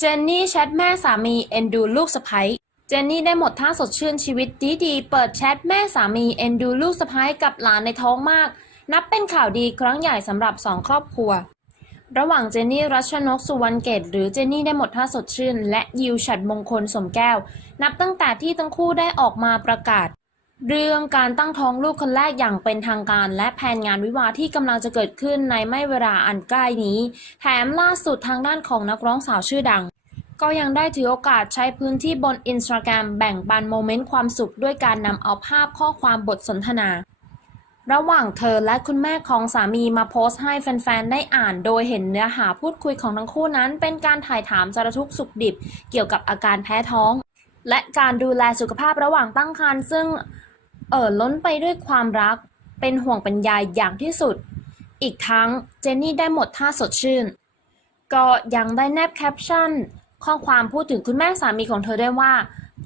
เจนนี่แชทแม่สามีเอ็นดูลูกสะใภ้เจนนี่ได้หมดท่าสดชื่นชีวิตดีดีๆ เปิดแชทแม่สามีเอ็นดูลูกสะใภ้กับหลานในท้องมาก นับเป็นข่าวดีครั้งใหญ่สำหรับสองครอบครัว ระหว่างเจนนี่รัชนกสุวรรณเกตหรือเจนนี่ได้หมดท่าสดชื่น และยิวฉัดมงคลสมแก้ว นับตั้งแต่ที่ทั้งคู่ได้ออกมาประกาศ เรื่องการตั้งท้องลูกคนแรกอย่างเป็นทางการและแผนงานวิวาที่กำลังจะเกิดขึ้นในไม่เวลาอันใกล้นี้ แถมล่าสุดทางด้านของนักร้องสาวชื่อดัง ก็ยังได้ถือโอกาสใช้พื้นที่บนอินสตาแกรมแบ่งปันโมเมนต์ความสุขด้วยการนำเอาภาพข้อความบทสนทนา ระหว่างเธอและคุณแม่ของสามีมาโพสต์ให้แฟนๆ ได้อ่าน โดยเห็นเนื้อหาพูดคุยของทั้งคู่นั้น เป็นการถ่ายถามสารทุกข์สุขดิบ เกี่ยวกับอาการแพ้ท้อง และการดูแลสุขภาพระหว่างตั้งครรภ์ซึ่ง เอ่อล้นไปด้วยความรัก เป็นห่วงเป็นใยอย่างที่สุด อีกทั้งเจนนี่ได้หมดท่าสดชื่น ก็ยังได้แนบแคปชั่น ข้อความพูดถึงคุณแม่สามีของเธอได้วยว่า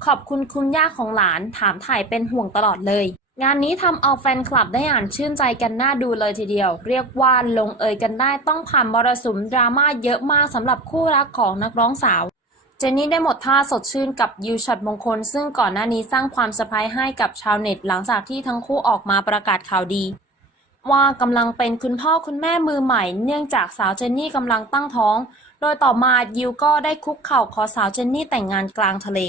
ขอบคุณคุณย่าของหลานถามถ่ายเป็นห่วงตลอดเลย งานนี้ทำเอาแฟนคลับได้อ่านชื่นใจกันน่าดูเลยทีเดียว เรียกว่าลงเอยกันได้ต้องผ่านมรสุมดราม่าเยอะมากสำหรับคู่รักของนักร้องสาว จนนี่ได้หมดท่าสดชื่นกับยิวชัดมงคล ซึ่งก่อนหน้านี้สร้างความเซอร์ไพรส์ให้กับชาวเน็ต หลังจากที่ทั้งคู่ออกมาประกาศข่าวดี ว่ากำลังเป็นคุณพ่อคุณแม่มือใหม่ เนื่องจากสาวเจนนี่กำลังตั้งท้อง โดยต่อมายิวก็ได้คุกเข่าขอสาวเจนนี่แต่งงานกลางทะเล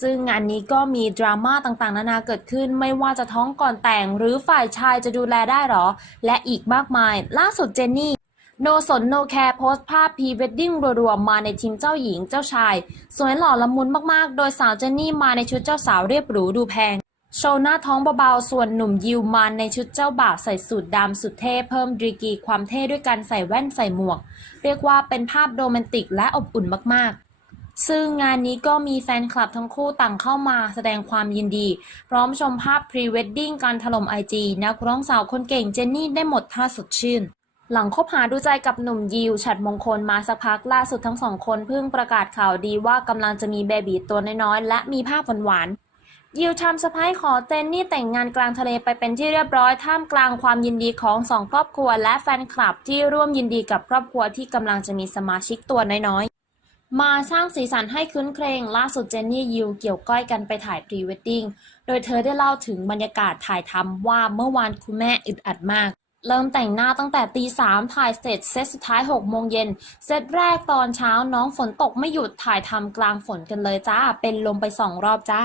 ซึ่งงานนี้ก็มีดราม่าต่างๆ นานาเกิดขึ้นไม่ว่าจะท้องก่อนแต่ง หรือฝ่ายชายจะดูแลได้หรอ และอีกมากมาย ล่าสุดเจนนี่ โนสนโนแคร์โพสต์ภาพพรีเวดดิ้งรัวๆ มาในทีมเจ้าหญิงเจ้าชาย สวยหล่อละมุนมากๆ โดยสาวเจนนี่มาในชุดเจ้าสาวเรียบหรูดูแพง โชว์หน้าท้องเบาๆ ส่วนหนุ่มยิวมาในชุดเจ้าบ่าวใส่สูทดำสุดเท่เพิ่มดีกรีความเท่ด้วยการใส่แว่นใส่หมวก เรียกว่าเป็นภาพโรแมนติกและอบอุ่นมากๆซึ่งงานนี้ก็มีแฟนคลับทั้งคู่ต่างเข้ามาแสดงความยินดี พร้อมชมภาพพรีเวดดิ้งการถล่มไอจีนักร้องสาวคนเก่งเจนนี่ได้หมดท่าสดชื่น หลังคบหาดูใจกับหนุ่มยิว ฉัดมงคลมาสักพักล่าสุดทั้งสองคนเพิ่งประกาศข่าวดีว่ากำลังจะมีเบบีตัวน้อยๆ และมีภาพหวานๆยิวทำสะพ้ายขอเจนนี่แต่งงานกลางทะเลไปเป็นที่เรียบร้อยท่ามกลางความยินดีของสองครอบครัวและแฟนคลับที่ร่วมยินดีกับครอบครัวที่กำลังจะมีสมาชิกตัวน้อยๆ มาสร้างสีสันให้คืนเครงล่าสุดเจนนี่ยิวเกี่ยวก้อยกันไปถ่ายพรีเวดดิ้งโดยเธอได้เล่าถึงบรรยากาศถ่ายทำว่าเมื่อวานคุณแม่อึดอัดมาก เริ่มแต่งหน้าตั้งแต่ตีสามถ่ายเสร็จเซตสุดท้าย6โมงเย็นเซตแรกตอนเช้าน้องฝนตกไม่หยุดถ่ายทำกลางฝนกันเลยจ้า เป็นลมไปสองรอบจ้า